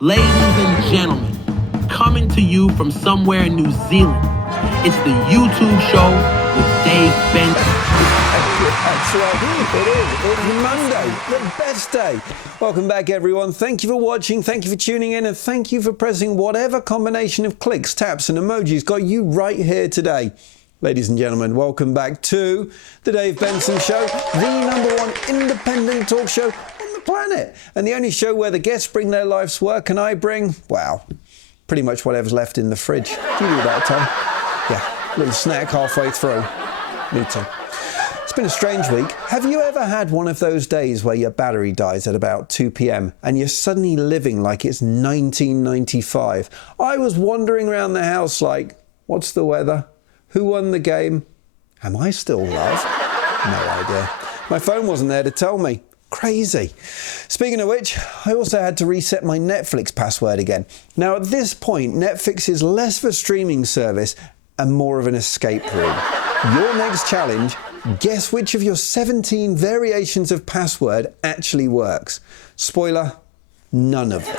Ladies and gentlemen, coming to you from somewhere in New Zealand, it's the YouTube show with Dave Benson. That's right, it is. It's Monday, the best day. Welcome back, everyone. Thank you for watching, thank you for tuning in, and thank you for pressing whatever combination of clicks, taps, and emojis got you right here today. Ladies and gentlemen, welcome back to the Dave Benson Show, the #1 independent talk show on the planet, and the only show where the guests bring their life's work and I bring, well, pretty much whatever's left in the fridge. Do you do that, Tom? Yeah, a little snack halfway through. Me too. It's been a strange week. Have you ever had one of those days where your battery dies at about 2 p.m. and you're suddenly living like it's 1995? I was wandering around the house like, what's the weather? Who won the game? Am I still love? No idea. My phone wasn't there to tell me. Crazy. Speaking of which, I also had to reset my Netflix password again. Now at this point, Netflix is less of a streaming service and more of an escape room. Your next challenge, guess which of your 17 variations of password actually works. Spoiler, none of them.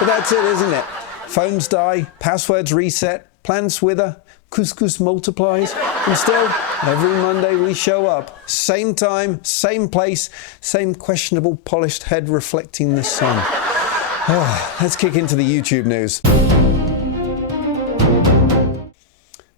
But that's it, isn't it? Phones die, passwords reset, plans wither, couscous multiplies, and still, every Monday we show up. Same time, same place, same questionable polished head reflecting the sun. Let's kick into the YouTube news.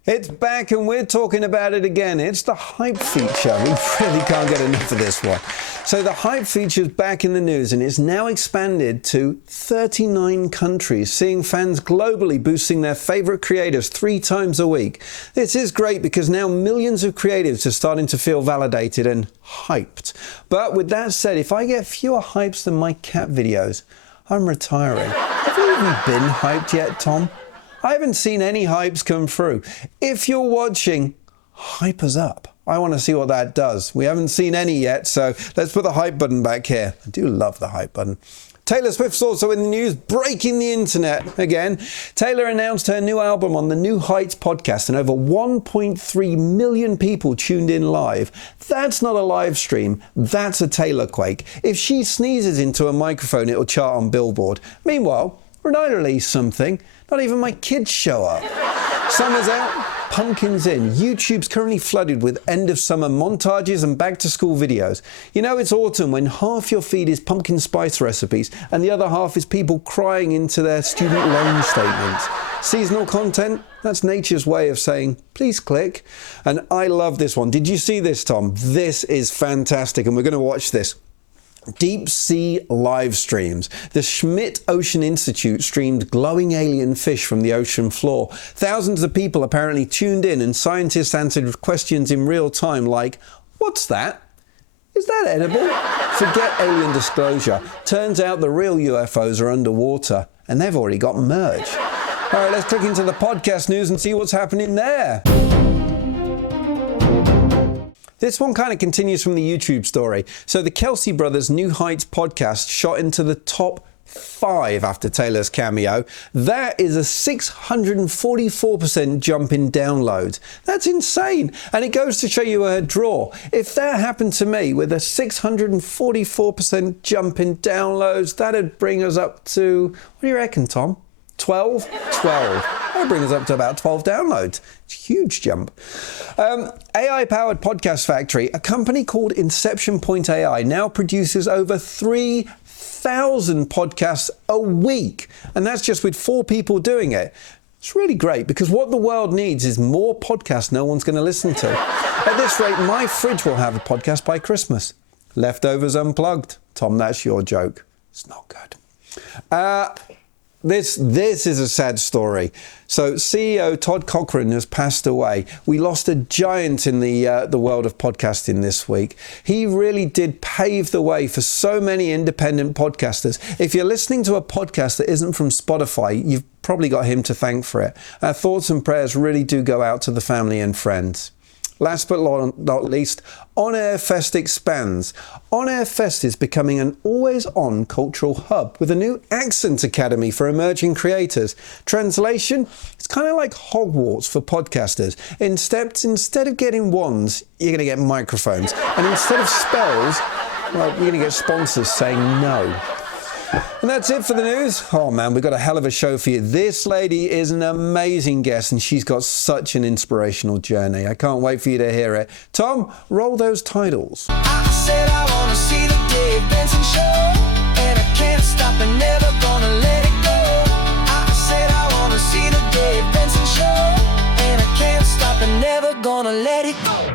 It's back and we're talking about it again. It's the hype feature. We really can't get enough of this one. So the hype feature is back in the news and it's now expanded to 39 countries, seeing fans globally boosting their favorite creators 3 times a week. This is great because now millions of creatives are starting to feel validated and hyped. But with that said, if I get fewer hypes than my cat videos, I'm retiring. Have you even been hyped yet, Tom? I haven't seen any hypes come through. If you're watching, hype us up. I want to see what that does. We haven't seen any yet, so let's put the hype button back here. I do love the hype button. Taylor Swift's also in the news, breaking the internet again. Taylor announced her new album on the New Heights podcast and over 1.3 million people tuned in live. That's not a live stream, that's a Taylor quake. If she sneezes into a microphone, it'll chart on Billboard. Meanwhile, when I release something, not even my kids show up. Summer's out, pumpkins in. YouTube's currently flooded with end of summer montages and back to school videos. You know it's autumn when half your feed is pumpkin spice recipes and the other half is people crying into their student loan statements. Seasonal content, that's nature's way of saying, please click. And I love this one. Did you see this, Tom? This is fantastic and we're going to watch this. Deep sea live streams. The Schmidt Ocean Institute streamed glowing alien fish from the ocean floor. Thousands of people apparently tuned in and scientists answered questions in real time like, what's that? Is that edible? Forget alien disclosure. Turns out the real UFOs are underwater and they've already got merge. All right, let's click into the podcast news and see what's happening there. This one kind of continues from the YouTube story. So the Kelsey Brothers' New Heights podcast shot into the top 5 after Taylor's cameo. That is a 644% jump in downloads. That's insane. And it goes to show you her draw. If that happened to me with a 644% jump in downloads, that'd bring us up to, what do you reckon, Tom? 12? 12. That brings us up to about 12 downloads. It's a huge jump. AI-powered podcast factory, a company called Inception Point AI, now produces over 3,000 podcasts a week. And that's just with 4 people doing it. It's really great because what the world needs is more podcasts no one's going to listen to. At this rate, my fridge will have a podcast by Christmas. Leftovers unplugged. Tom, that's your joke. It's not good. This is a sad story. So CEO Todd Cochran has passed away. We lost a giant in the world of podcasting this week. He really did pave the way for so many independent podcasters. If you're listening to a podcast that isn't from Spotify, you've probably got him to thank for it. Our thoughts and prayers really do go out to the family and friends. Last but not least, On Air Fest expands. On Air Fest is becoming an always-on cultural hub with a new accent academy for emerging creators. Translation, it's kind of like Hogwarts for podcasters. Instead of getting wands, you're going to get microphones. And instead of spells, well, you're going to get sponsors saying no. And that's it for the news. Oh man, we've got a hell of a show for you. This lady is an amazing guest and she's got such an inspirational journey. I can't wait for you to hear it. Tom, roll those titles. I said I want to see the Dave Benson show, and I can't stop and never gonna let it go. I said I want to see the Dave Benson show, and I can't stop and never gonna let it go.